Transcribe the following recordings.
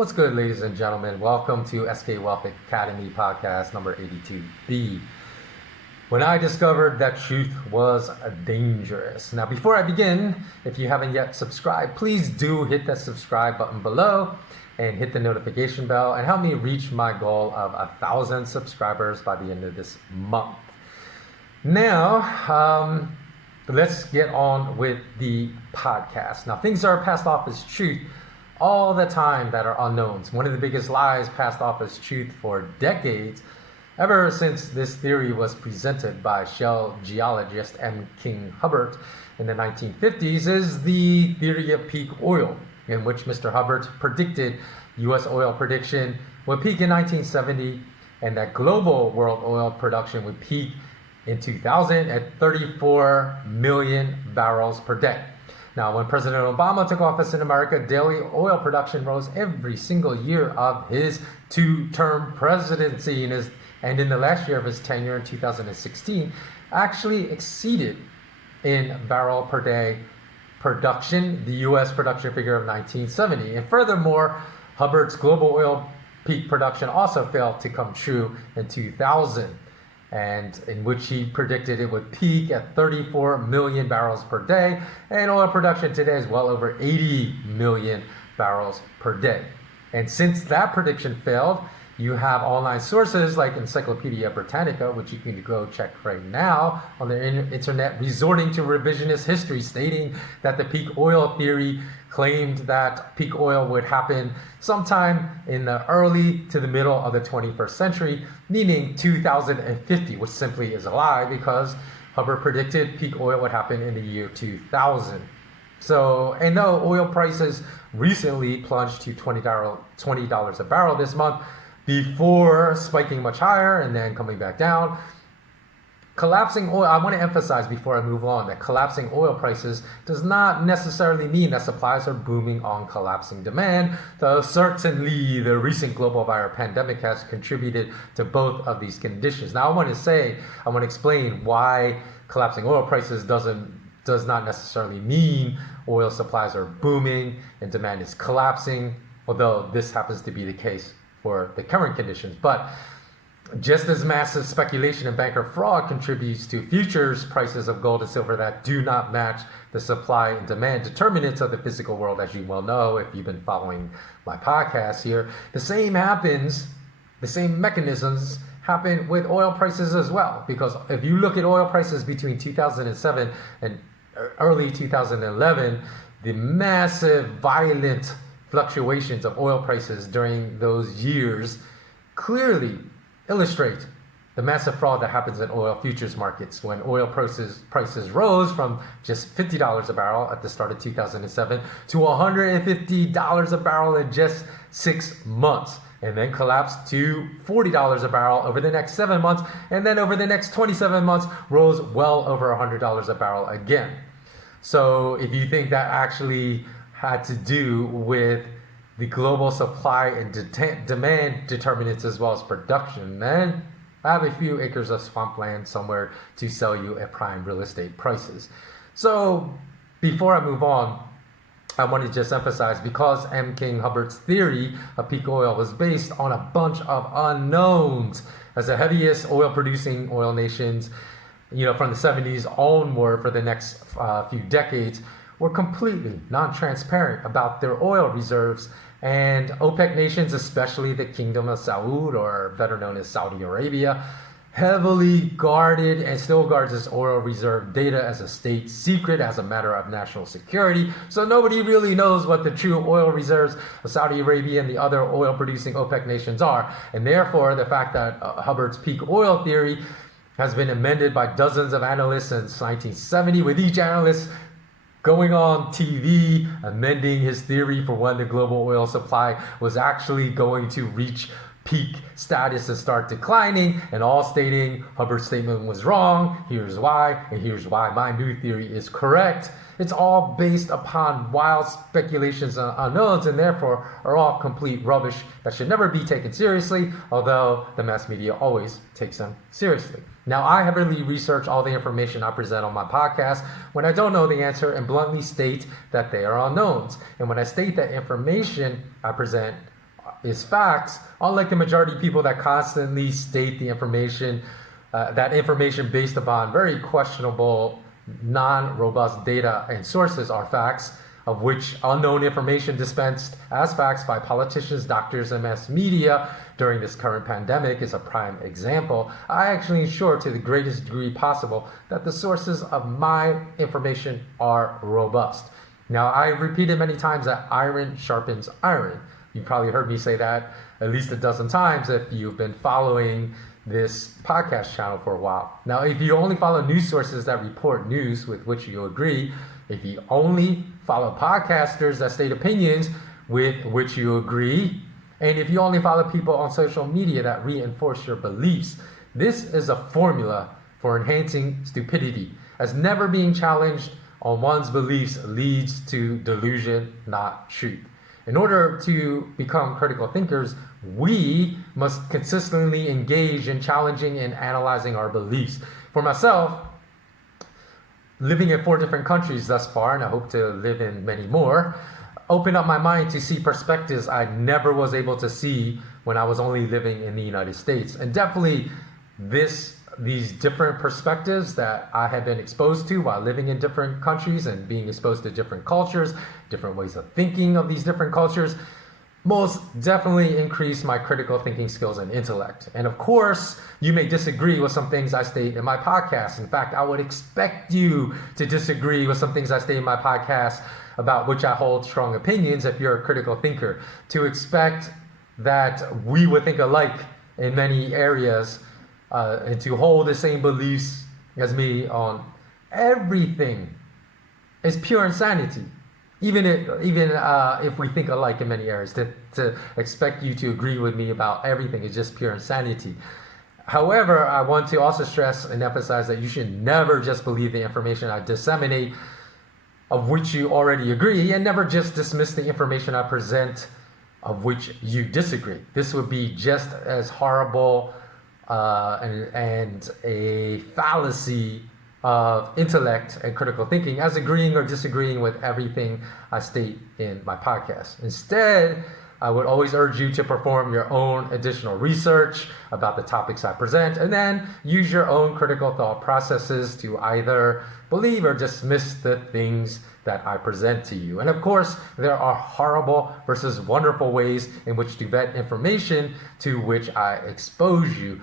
What's good, ladies and gentlemen? Welcome to SK Wealth Academy podcast number 82B. When I discovered that truth was dangerous. Now, before I begin, if you haven't yet subscribed, please do hit that subscribe button below and hit the notification bell and help me reach my goal of 1,000 subscribers by the end of this month. Now, let's get on with the podcast. Now, things are passed off as truth all the time that are unknowns. One of the biggest lies passed off as truth for decades, ever since this theory was presented by shell geologist M. King Hubbert in the 1950s, is the theory of peak oil, in which Mr. Hubbert predicted U.S. oil production would peak in 1970 and that global world oil production would peak in 2000 at 34 million barrels per day. Now, when President Obama took office in America, daily oil production rose every single year of his two-term presidency, and in the last year of his tenure in 2016, actually exceeded in barrel per day production the U.S. production figure of 1970. And furthermore, Hubbert's global oil peak production also failed to come true in 2000. And in which he predicted it would peak at 34 million barrels per day, and oil production today is well over 80 million barrels per day. And since that prediction failed, you have online sources like Encyclopedia Britannica, which you can go check right now on the internet, resorting to revisionist history, stating that the peak oil theory claimed that peak oil would happen sometime in the early to the middle of the 21st century, meaning 2050, which simply is a lie because Hubbert predicted peak oil would happen in the year 2000. So, and though oil prices recently plunged to $20 a barrel this month, before spiking much higher and then coming back down, collapsing oil, I want to emphasize before I move on that collapsing oil prices does not necessarily mean that supplies are booming on collapsing demand, though certainly the recent global virus pandemic has contributed to both of these conditions. Now, I want to explain why collapsing oil prices does not necessarily mean oil supplies are booming and demand is collapsing, although this happens to be the case for the current conditions. But just as massive speculation and banker fraud contributes to futures prices of gold and silver that do not match the supply and demand determinants of the physical world, as you well know if you've been following my podcast here, the same mechanisms happen with oil prices as well. Because if you look at oil prices between 2007 and early 2011, the massive, violent fluctuations of oil prices during those years clearly illustrate the massive fraud that happens in oil futures markets when oil prices rose from just $50 a barrel at the start of 2007 to $150 a barrel in just 6 months, and then collapsed to $40 a barrel over the next 7 months, and then over the next 27 months rose well over $100 a barrel again. So if you think that actually had to do with the global supply and demand determinants as well as production, then I have a few acres of swampland somewhere to sell you at prime real estate prices. So before I move on, I want to just emphasize, because M. King Hubbert's theory of peak oil was based on a bunch of unknowns, as the heaviest oil producing oil nations, from the 70s onward for the next few decades, were completely non-transparent about their oil reserves, and OPEC nations, especially the Kingdom of Saud, or better known as Saudi Arabia, heavily guarded and still guards its oil reserve data as a state secret, as a matter of national security. So nobody really knows what the true oil reserves of Saudi Arabia and the other oil-producing OPEC nations are. And therefore, the fact that Hubbert's peak oil theory has been amended by dozens of analysts since 1970, with each analyst going on TV, amending his theory for when the global oil supply was actually going to reach peak status and start declining, and all stating Hubbert's statement was wrong, here's why, and here's why my new theory is correct. It's all based upon wild speculations and unknowns, and therefore are all complete rubbish that should never be taken seriously, although the mass media always takes them seriously. Now, I heavily research all the information I present on my podcast when I don't know the answer and bluntly state that they are unknowns. And when I state that information I present is facts, unlike the majority of people that constantly state the information, that information based upon very questionable, non-robust data and sources are facts, of which unknown information dispensed as facts by politicians, doctors, and mass media during this current pandemic is a prime example. I actually ensure to the greatest degree possible that the sources of my information are robust. Now, I've repeated many times that iron sharpens iron. You probably heard me say that at least a dozen times if you've been following this podcast channel for a while. Now, if you only follow news sources that report news with which you agree, if you only follow podcasters that state opinions with which you agree, and if you only follow people on social media that reinforce your beliefs, this is a formula for enhancing stupidity, as never being challenged on one's beliefs leads to delusion, not truth. In order to become critical thinkers, we must consistently engage in challenging and analyzing our beliefs. For myself, living in 4 different countries thus far, and I hope to live in many more, opened up my mind to see perspectives I never was able to see when I was only living in the United States. And definitely these different perspectives that I have been exposed to while living in different countries and being exposed to different cultures, different ways of thinking of these different cultures, most definitely increase my critical thinking skills and intellect. And of course, you may disagree with some things I state in my podcast. In fact, I would expect you to disagree with some things I state in my podcast about which I hold strong opinions if you're a critical thinker. To expect that we would think alike in many areas and to hold the same beliefs as me on everything is pure insanity. Even if we think alike in many areas, to expect you to agree with me about everything is just pure insanity. However, I want to also stress and emphasize that you should never just believe the information I disseminate of which you already agree, and never just dismiss the information I present of which you disagree. This would be just as horrible and a fallacy of intellect and critical thinking as agreeing or disagreeing with everything I state in my podcast. Instead, I would always urge you to perform your own additional research about the topics I present, and then use your own critical thought processes to either believe or dismiss the things that I present to you. And of course, there are horrible versus wonderful ways in which to vet information to which I expose you.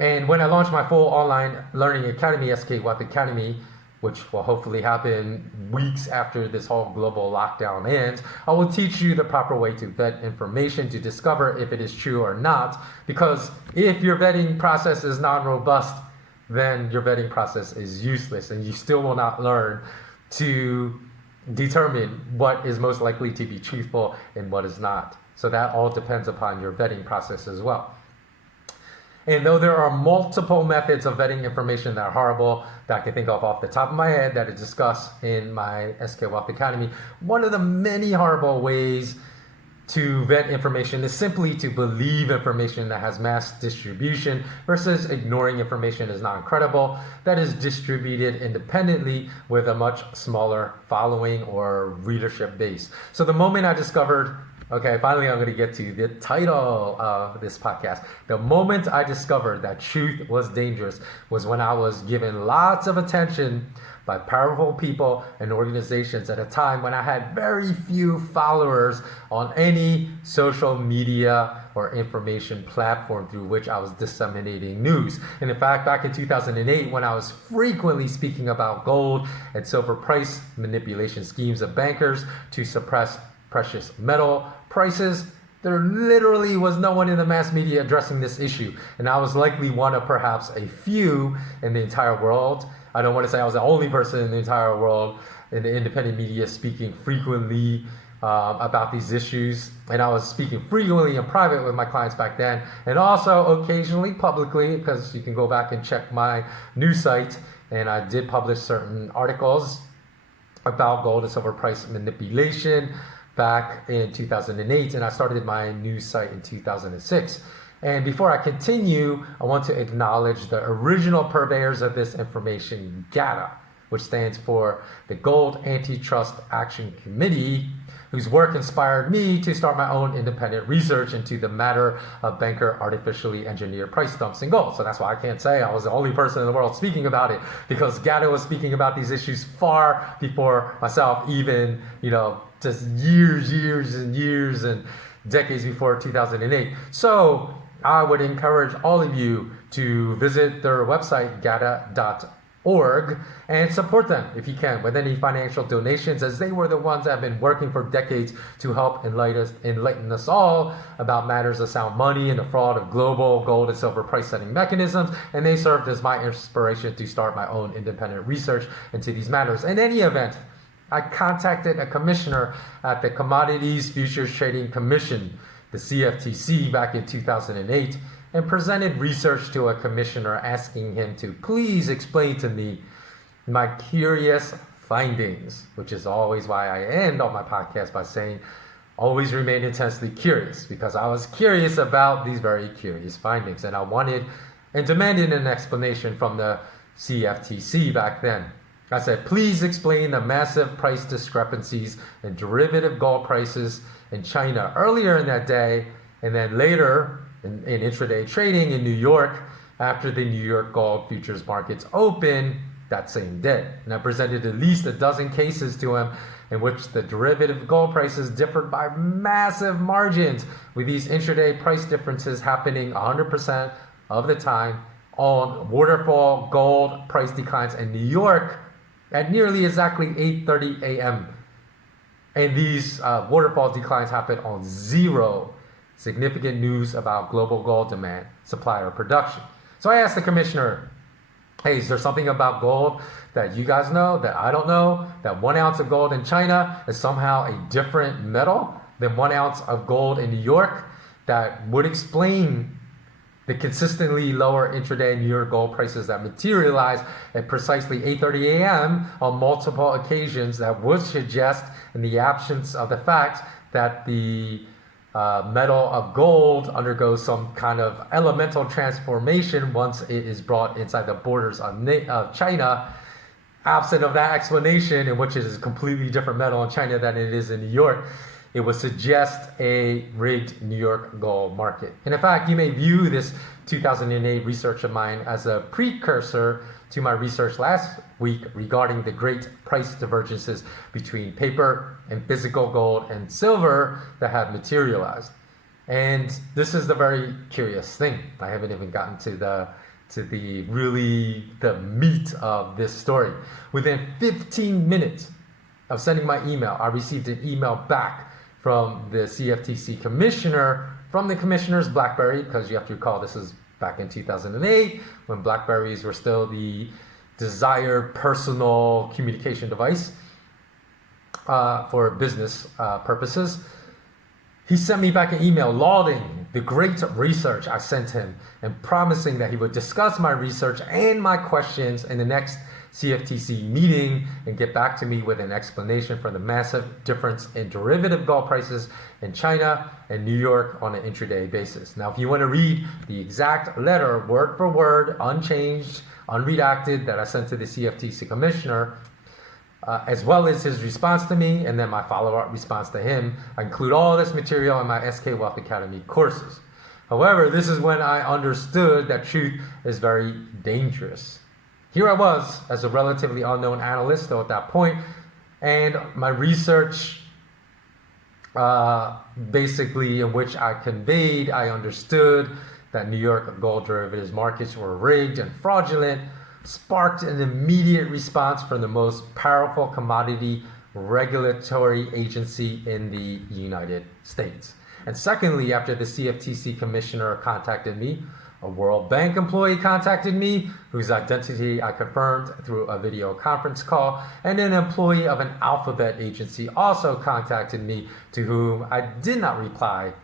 And when I launch my full online learning academy, skwealthacademy, which will hopefully happen weeks after this whole global lockdown ends, I will teach you the proper way to vet information to discover if it is true or not. Because if your vetting process is non-robust, then your vetting process is useless, and you still will not learn to determine what is most likely to be truthful and what is not. So that all depends upon your vetting process as well. And though there are multiple methods of vetting information that are horrible that I can think of off the top of my head that I discuss in my SK Wealth Academy, one of the many horrible ways to vet information is simply to believe information that has mass distribution versus ignoring information is not credible, that is distributed independently with a much smaller following or readership base. So the moment I discovered, okay, finally I'm going to get to the title of this podcast. The moment I discovered that truth was dangerous was when I was given lots of attention by powerful people and organizations at a time when I had very few followers on any social media or information platform through which I was disseminating news. And in fact, back in 2008, when I was frequently speaking about gold and silver price manipulation schemes of bankers to suppress precious metal prices, there literally was no one in the mass media addressing this issue. And I was likely one of perhaps a few in the entire world. I don't want to say I was the only person in the entire world in the independent media speaking frequently about these issues. And I was speaking frequently in private with my clients back then, and also occasionally publicly, because you can go back and check my news site. And I did publish certain articles about gold and silver price manipulation back in 2008, and I started my news site in 2006. And before I continue, I want to acknowledge the original purveyors of this information, GATA, which stands for the Gold Antitrust Action Committee, whose work inspired me to start my own independent research into the matter of banker artificially engineered price dumps in gold. So that's why I can't say I was the only person in the world speaking about it, because Gatto was speaking about these issues far before myself, even, just years and decades before 2008. So I would encourage all of you to visit their website, gata.org, and support them if you can with any financial donations, as they were the ones that have been working for decades to help enlighten us all about matters of sound money and the fraud of global gold and silver price setting mechanisms. And they served as my inspiration to start my own independent research into these matters. In any event, I contacted a commissioner at the Commodities Futures Trading Commission, the CFTC, back in 2008, and presented research to a commissioner asking him to please explain to me my curious findings, which is always why I end all my podcasts by saying, always remain intensely curious, because I was curious about these very curious findings, and I wanted and demanded an explanation from the CFTC back then. I said, please explain the massive price discrepancies in derivative gold prices in China earlier in that day, and then later in intraday trading in New York after the New York gold futures markets opened that same day. And I presented at least a dozen cases to him in which the derivative gold prices differed by massive margins, with these intraday price differences happening 100% of the time on waterfall gold price declines in New York at nearly exactly 8:30 a.m. And these waterfall declines happen on zero significant news about global gold demand, supply, or production. So I asked the commissioner, hey, is there something about gold that you guys know that I don't know? That 1 ounce of gold in China is somehow a different metal than 1 ounce of gold in New York? That would explain the consistently lower intraday New York gold prices that materialize at precisely 8:30 a.m. on multiple occasions, that would suggest, in the absence of the fact that the metal of gold undergoes some kind of elemental transformation once it is brought inside the borders of China, absent of that explanation, in which it is a completely different metal in China than it is in New York, it would suggest a rigged New York gold market. And in fact, you may view this 2008 research of mine as a precursor to my research last week regarding the great price divergences between paper and physical gold and silver that have materialized. And this is the very curious thing. I haven't even gotten to the meat of this story. Within 15 minutes of sending my email, I received an email back from the CFTC commissioner, from the commissioner's BlackBerry, because you have to recall this is back in 2008 when BlackBerries were still the desired personal communication device for business purposes. He sent me back an email lauding the great research I sent him and promising that he would discuss my research and my questions in the next CFTC meeting and get back to me with an explanation for the massive difference in derivative gold prices in China and New York on an intraday basis. Now, if you want to read the exact letter, word for word, unchanged, unredacted, that I sent to the CFTC commissioner, as well as his response to me and then my follow-up response to him, I include all this material in my SK Wealth Academy courses. However, this is when I understood that truth is very dangerous. Here I was as a relatively unknown analyst, though, at that point, and my research basically in which I conveyed, I understood that New York gold derivatives markets were rigged and fraudulent, sparked an immediate response from the most powerful commodity regulatory agency in the United States. And secondly, after the CFTC commissioner contacted me, a World Bank employee contacted me, whose identity I confirmed through a video conference call, and an employee of an alphabet agency also contacted me, to whom I did not reply,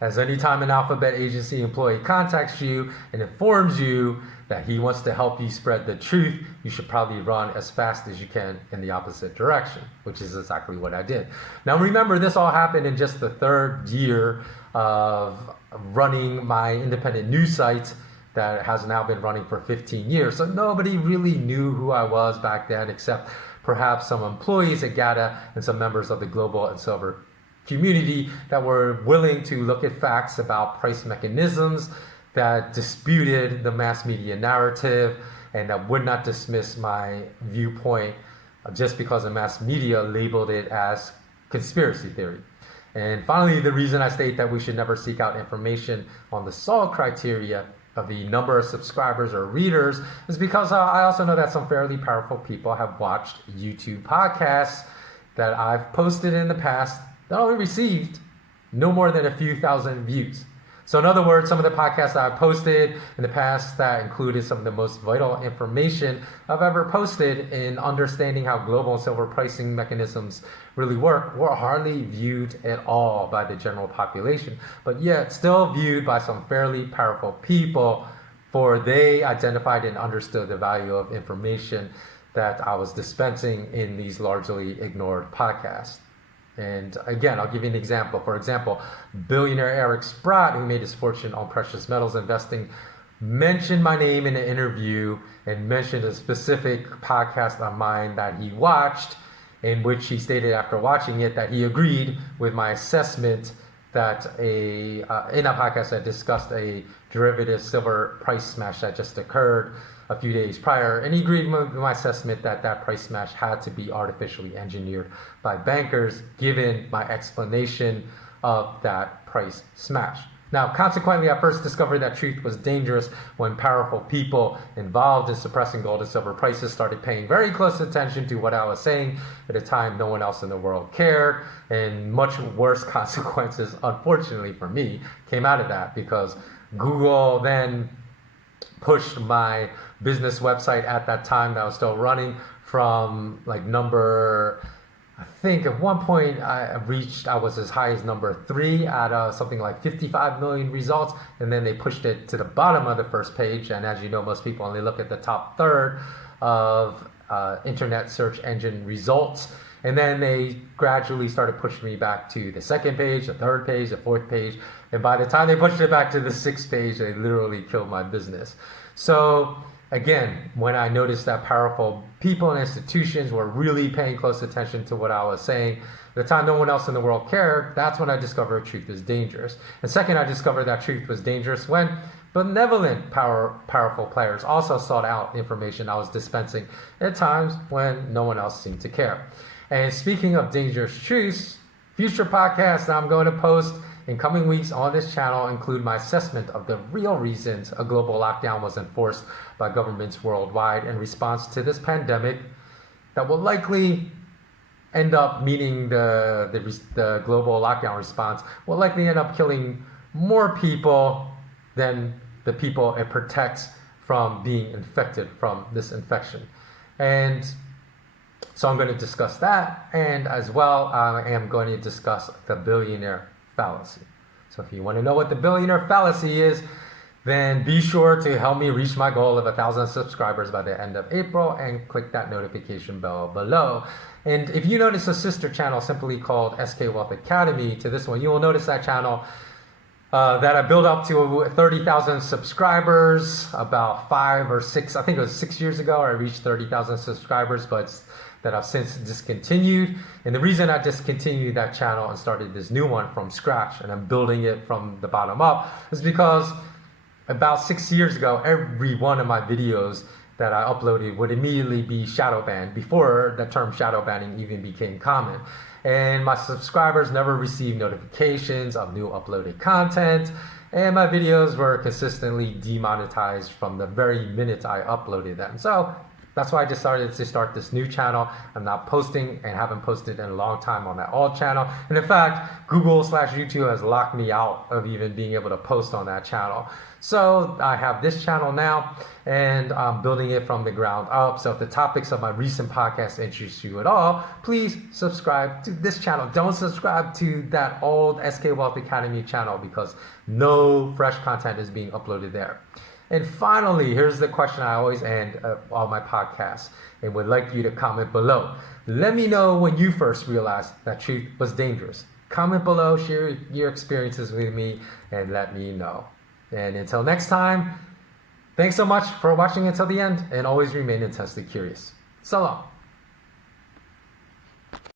as anytime an alphabet agency employee contacts you and informs you that he wants to help you spread the truth, you should probably run as fast as you can in the opposite direction, which is exactly what I did. Now remember, this all happened in just the third year of running my independent news site that has now been running for 15 years. So nobody really knew who I was back then, except perhaps some employees at GATA and some members of the global and silver community that were willing to look at facts about price mechanisms, that disputed the mass media narrative, and that would not dismiss my viewpoint just because the mass media labeled it as conspiracy theory. And finally, the reason I state that we should never seek out information on the SALT criteria of the number of subscribers or readers is because I also know that some fairly powerful people have watched YouTube podcasts that I've posted in the past that only received no more than a few thousand views. So in other words, some of the podcasts that I posted in the past that included some of the most vital information I've ever posted in understanding how global and silver pricing mechanisms really work were hardly viewed at all by the general population, but yet still viewed by some fairly powerful people, for they identified and understood the value of information that I was dispensing in these largely ignored podcasts. And again, I'll give you an example. For example, billionaire Eric Sprott, who made his fortune on precious metals investing, mentioned my name in an interview and mentioned a specific podcast of mine that he watched, in which he stated after watching it that he agreed with my assessment that in a podcast that discussed a derivative silver price smash that just occurred a few days prior, and he agreed with my assessment that that price smash had to be artificially engineered by bankers, given my explanation of that price smash. Now, consequently, I first discovered that truth was dangerous when powerful people involved in suppressing gold and silver prices started paying very close attention to what I was saying at a time no one else in the world cared, and much worse consequences, unfortunately for me, came out of that, because Google then pushed my business website at that time that I was still running from like number, I think at one point I was as high as number 3 out of something like 55 million results, and then they pushed it to the bottom of the first page. And as you know, most people only look at the top third of internet search engine results. And then they gradually started pushing me back to the second page, the third page, the fourth page. And by the time they pushed it back to the 6th page, they literally killed my business. So again, when I noticed that powerful people and institutions were really paying close attention to what I was saying, at the time no one else in the world cared, that's when I discovered truth is dangerous. And second, I discovered that truth was dangerous when benevolent, powerful players also sought out information I was dispensing at times when no one else seemed to care. And speaking of dangerous truths, future podcasts that I'm going to post in coming weeks on this channel include my assessment of the real reasons a global lockdown was enforced by governments worldwide in response to this pandemic that will likely end up, meaning the global lockdown response will likely end up killing more people than the people it protects from being infected from this infection. And so I'm going to discuss that, and as well I am going to discuss the billionaire fallacy. So if you want to know what the billionaire fallacy is, then be sure to help me reach my goal of 1,000 subscribers by the end of April and click that notification bell below. And if you notice a sister channel simply called SK Wealth Academy to this one, you will notice that channel that I built up to 30,000 subscribers about 5 or 6, I think it was 6 years ago, I reached 30,000 subscribers, but that I've since discontinued. And the reason I discontinued that channel and started this new one from scratch, and I'm building it from the bottom up, is because about 6 years ago, every one of my videos that I uploaded would immediately be shadow banned before the term shadow banning even became common. And my subscribers never received notifications of new uploaded content, and my videos were consistently demonetized from the very minute I uploaded them. So that's why I decided to start this new channel. I'm not posting and haven't posted in a long time on that old channel. And in fact, Google/YouTube has locked me out of even being able to post on that channel. So I have this channel now, and I'm building it from the ground up. So if the topics of my recent podcast interest you at all, please subscribe to this channel. Don't subscribe to that old SK Wealth Academy channel, because no fresh content is being uploaded there. And finally, here's the question I always end all my podcasts, and would like you to comment below. Let me know when you first realized that truth was dangerous. Comment below, share your experiences with me, and let me know. And until next time, thanks so much for watching until the end, and always remain intensely curious. So long.